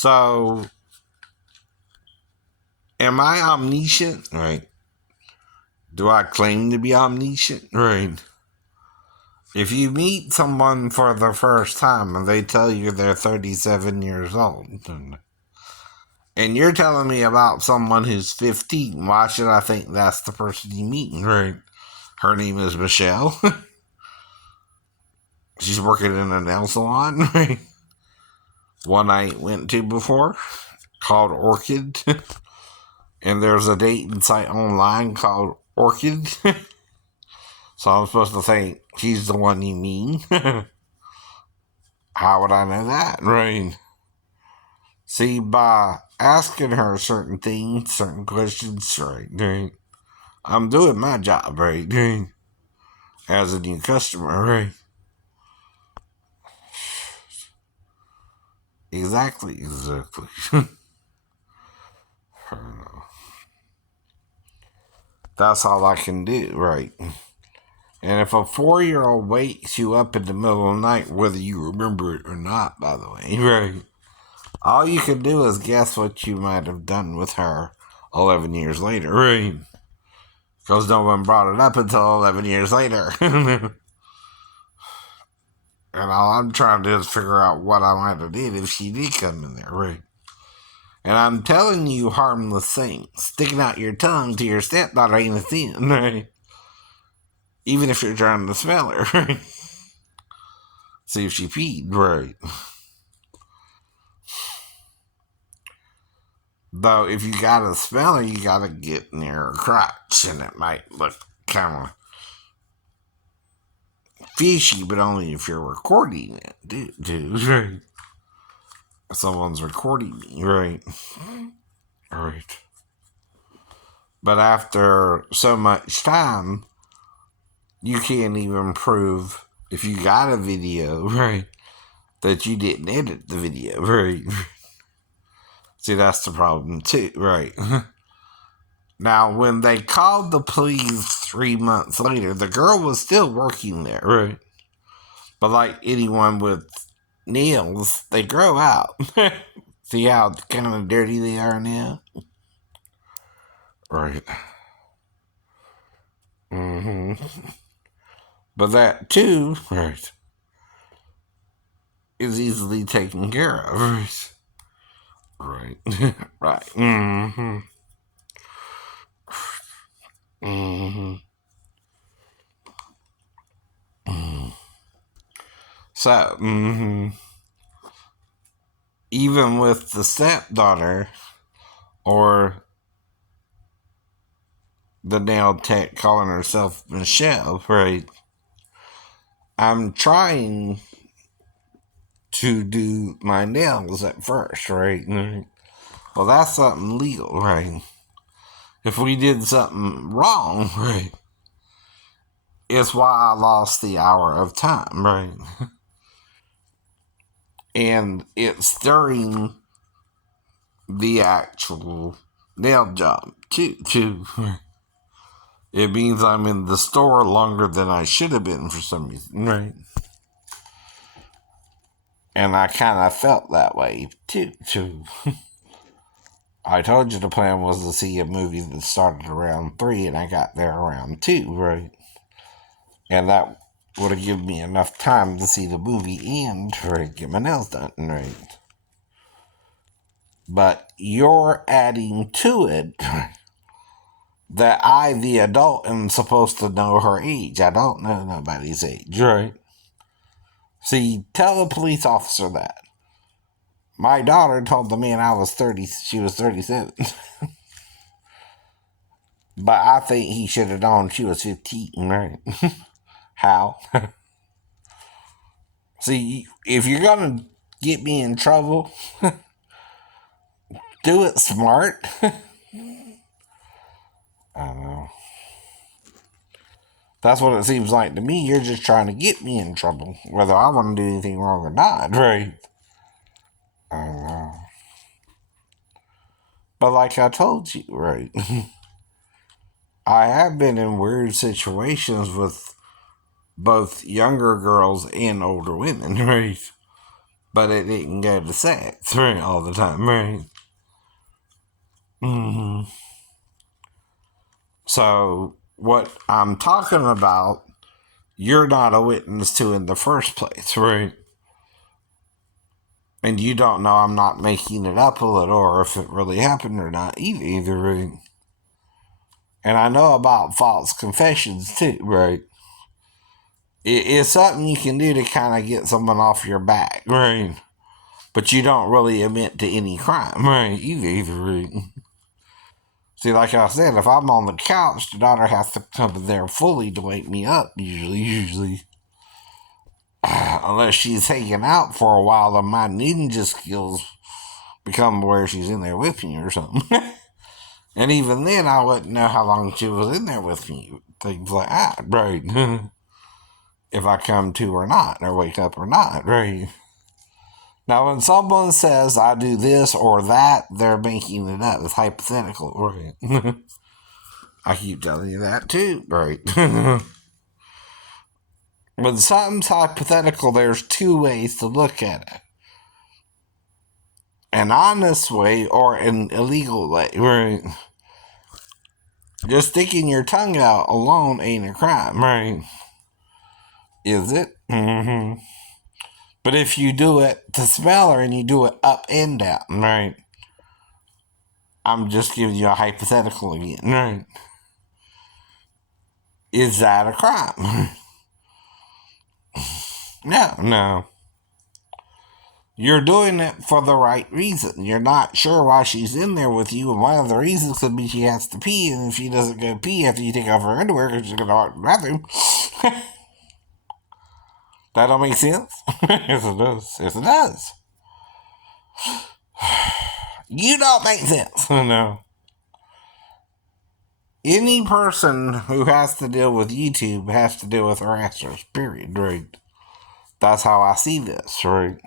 So, am I omniscient? Right. Do I claim to be omniscient? Right. If you meet someone for the first time and they tell you they're 37 years old, and you're telling me about someone who's 15, why should I think that's the person you meet? Right. Her name is Michelle. She's working in a nail salon. Right. One I went to before called Orchid. And there's a dating site online called Orchid. So I'm supposed to think she's the one you mean. How would I know that? Right. See, by asking her certain things, certain questions, right? I'm doing my job, right? As a new customer, right? Exactly. That's all I can do, right? And if a 4-year-old wakes you up in the middle of the night, whether you remember it or not, by the way, right? All you can do is guess what you might have done with her 11 years later, right? Because no one brought it up until 11 years later. And all I'm trying to do is figure out what I might have did if she did come in there, right? And I'm telling you harmless things. Sticking out your tongue to your stepdaughter ain't a thing, right? Even if you're trying to smell her, right? See if she peed, right? Though, if you gotta smell her, you gotta get near her crotch, and it might look kind of fishy, but only if you're recording it, dude, right? Someone's recording me, right? Right. But after so much time, you can't even prove, if you got a video, right, that you didn't edit the video, right? See, that's the problem too, right? Now, when they called the police 3 months later, the girl was still working there, right? But like anyone with nails, they grow out. See how kind of dirty they are now? Right. But that too, right, is easily taken care of, right? Right. Right. So, even with the stepdaughter or the nail tech calling herself Michelle, right? I'm trying to do my nails at first, right? Well, that's something legal, right? If we did something wrong, right, it's why I lost the hour of time, right? And it's during the actual nail job, too. It means I'm in the store longer than I should have been for some reason, right? And I kind of felt that way, too. I told you the plan was to see a movie that started around 3, and I got there around 2, right? And that would have given me enough time to see the movie and to get my nails done, right? But you're adding to it that I, the adult, am supposed to know her age. I don't know nobody's age, right? See, tell a police officer that. My daughter told the man I was 30, she was 37. But I think he should have known she was 15, right? How? See, if you're gonna get me in trouble, do it smart. I don't know. That's what it seems like to me. You're just trying to get me in trouble, whether I want to do anything wrong or not, right? I don't know. But like I told you, right, I have been in weird situations with both younger girls and older women, right? but it didn't go to sex, right, all the time, right? So, what I'm talking about, you're not a witness to in the first place, right? And you don't know I'm not making it up a little or if it really happened or not either, right? And I know about false confessions too, right? It's something you can do to kind of get someone off your back, right? But you don't really admit to any crime, right? Either, right? See, like I said, if I'm on the couch, the daughter has to come there fully to wake me up, usually. Unless she's hanging out for a while and my ninja skills become where she's in there with me or something. And even then, I wouldn't know how long she was in there with me. Things like that, right? If I come to or not, or wake up or not, right? Now, when someone says I do this or that, they're making it up. It's hypothetical, right? I keep telling you that too, right? When something's hypothetical, there's two ways to look at it. An honest way or an illegal way, right? Just sticking your tongue out alone ain't a crime, right? Is it? Mm-hmm. But if you do it to smell her and you do it up and down, right? I'm just giving you a hypothetical again, right? Is that a crime? No. You're doing it for the right reason. You're not sure why she's in there with you, and one of the reasons could be she has to pee, and if she doesn't go pee after you take off her underwear because she's going to walk to the bathroom. That don't make sense? Yes, it does. Yes, it does. You don't make sense. No. Any person who has to deal with YouTube has to deal with harassers, period, right? That's how I see this, right?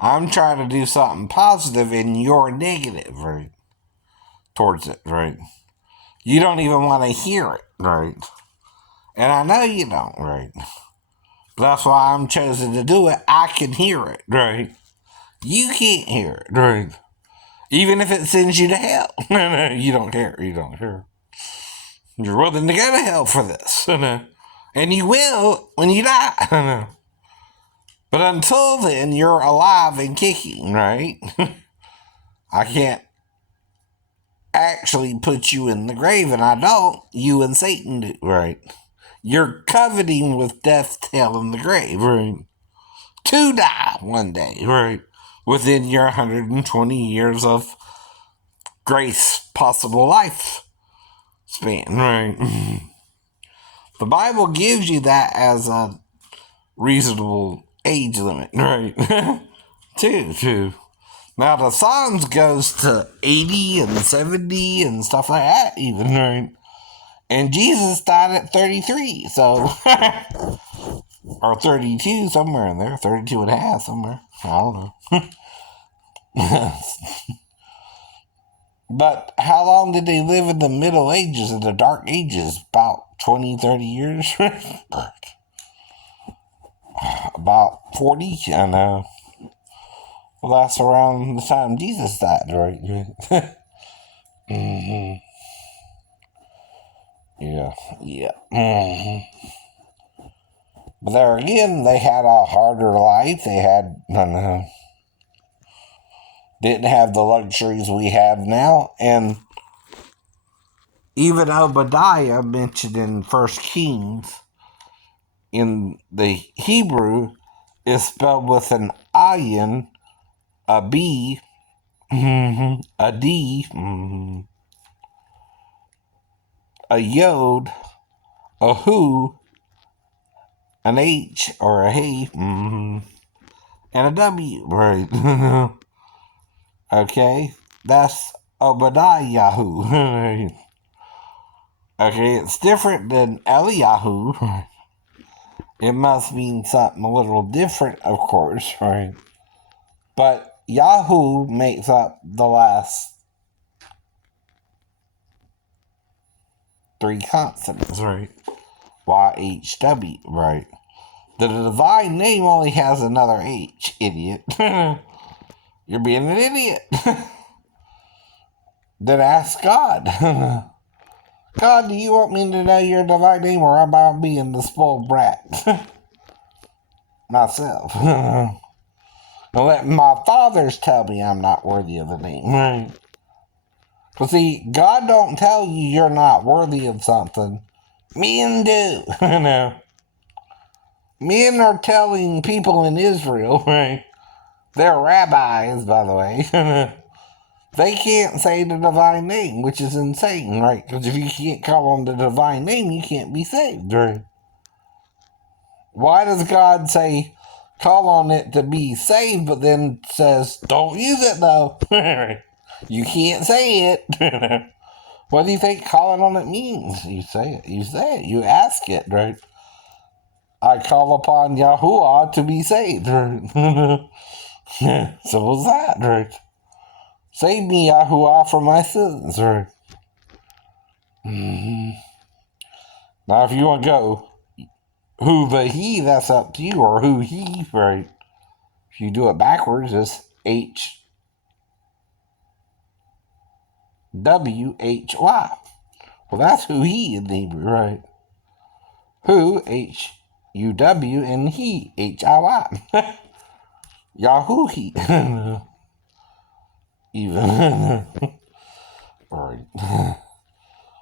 I'm trying to do something positive and you're negative, right? Towards it, right? You don't even want to hear it, right? And I know you don't, right? That's why I'm chosen to do it. I can hear it, right? You can't hear it, right? Even if it sends you to hell. No, you don't care. You don't care. You're willing to go to hell for this. And you will when you die. But until then, you're alive and kicking, right? I can't actually put you in the grave, and I don't. You and Satan do, right? You're coveting with death, hell, and the grave, right? To die one day, right? Within your 120 years of grace, possible life span, right? The Bible gives you that as a reasonable age limit, right? Two. Now the Psalms goes to 80 and 70 and stuff like that even, right? And Jesus died at 33, so... or 32, somewhere in there. 32 and a half, somewhere. I don't know. But how long did they live in the Middle Ages and the Dark Ages? About 20, 30 years? About 40, I know. Well, that's around the time Jesus died, right? Mm-hmm. Yeah. Mm-hmm. But there again, they had a harder life. They had, didn't have the luxuries we have now. And even Obadiah mentioned in 1 Kings, in the Hebrew, is spelled with an ayin, a b, a d, a yod, a hu, an h or a he, and a w, right? Okay, that's Obadiyahuw. Okay, it's different than Eliyahuw. It must mean something a little different, of course, right? But Yahoo makes up the last three consonants, right? YHWH, right? The divine name only has another H, idiot. You're being an idiot. Then ask God. God, do you want me to know your divine name, or am I being the spoiled brat? Myself. And let my fathers tell me I'm not worthy of the name. Right. But see, God don't tell you you're not worthy of something. Men do. No. Men are telling people in Israel, right? They're rabbis, by the way. They can't say the divine name, which is insane, right? Because if you can't call on the divine name, you can't be saved, right? Why does God say, call on it to be saved, but then says, don't use it, though? You can't say it. What do you think calling on it means? You say it. You say it. You ask it, right? I call upon Yahuwah to be saved, right? So what's that, right? Save me, Yahuwah, from my sins, right? Mm-hmm. Now, if you want to go who the he, that's up to you, or who he, right? If you do it backwards, it's YHWH. Well, that's who he in Hebrew, right? Who, HUW, and he, HIY. Yahoo he. Even. Right.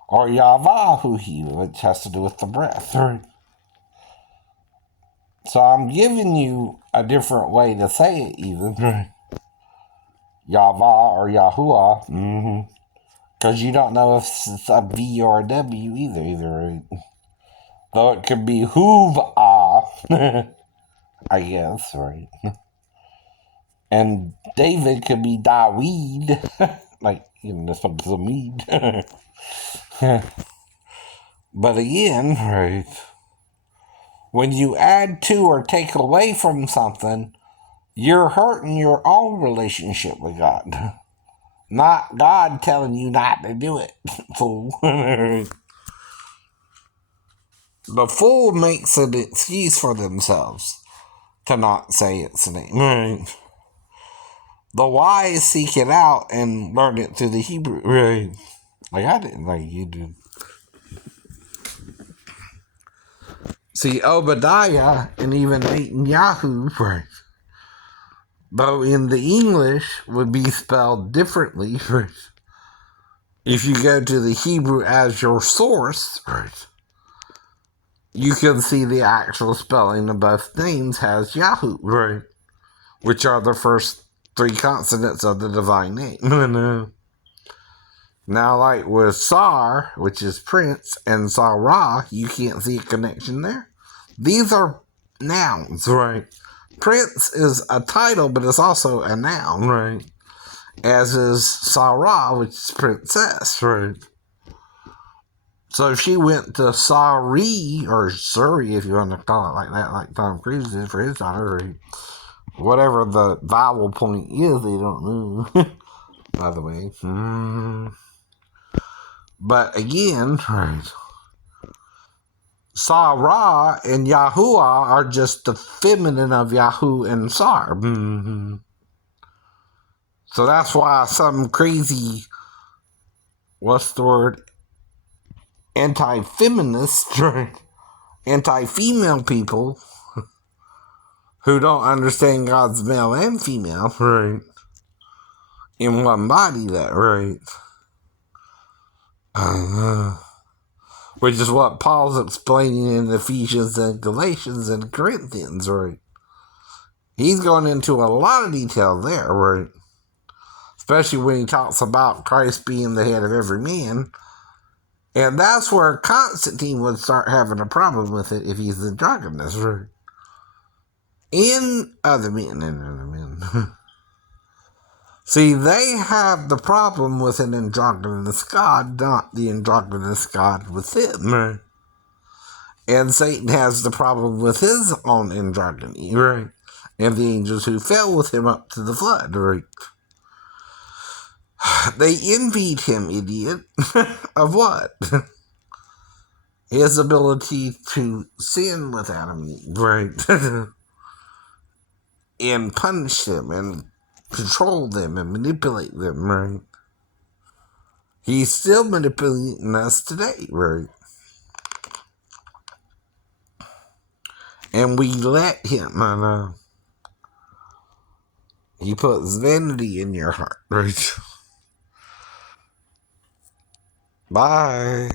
Or Yavahu he, which has to do with the breath, right? So I'm giving you a different way to say it, even. Right. Yavah or Yahuwah. Mm-hmm. Because you don't know if it's a V or a W either, right? Though it could be Hoovah, I guess, right? And David could be Daweed, like, you know, some mead. But again, right, when you add to or take away from something, you're hurting your own relationship with God. Not God telling you not to do it, fool. The fool makes an excuse for themselves to not say its name. Right. The wise seek it out and learn it through the Hebrew. Right. Like I didn't, like you did. See, Obadiah and even Eliyahuw, right, though in the English would be spelled differently, right? If you go to the Hebrew as your source, right, you can see the actual spelling of both names has Yahoo, right, which are the first three consonants of the divine name. Now, like with Sar, which is Prince, and Sarah, you can't see a connection there. These are nouns, right? Prince is a title, but it's also a noun, right? As is Sarah, which is princess, right? So if she went to Sari, or Surrey, if you want to call it like that, like Tom Cruise did for his daughter, or whatever the vowel point is, they don't know, by the way. But again, right, Sarah and Yahuwah are just the feminine of Yahoo and Sar. So that's why some crazy, what's the word, anti-feminist, right, anti-female people who don't understand God's male and female, right, in one body, that, right, which is what Paul's explaining in Ephesians and Galatians and Corinthians, right. He's going into a lot of detail there, right, especially when he talks about Christ being the head of every man. And that's where Constantine would start having a problem with it if he's androgynous, right? In other men and other men. See, they have the problem with an androgynous God, not the androgynous God within. Right. And Satan has the problem with his own androgyny, right? And the angels who fell with him up to the flood, right? They envied him, idiot. Of what? his ability to sin with Adam and Eve, right? And punish them and control them and manipulate them, right? He's still manipulating us today, right? And we let him, he puts vanity in your heart, right? Bye.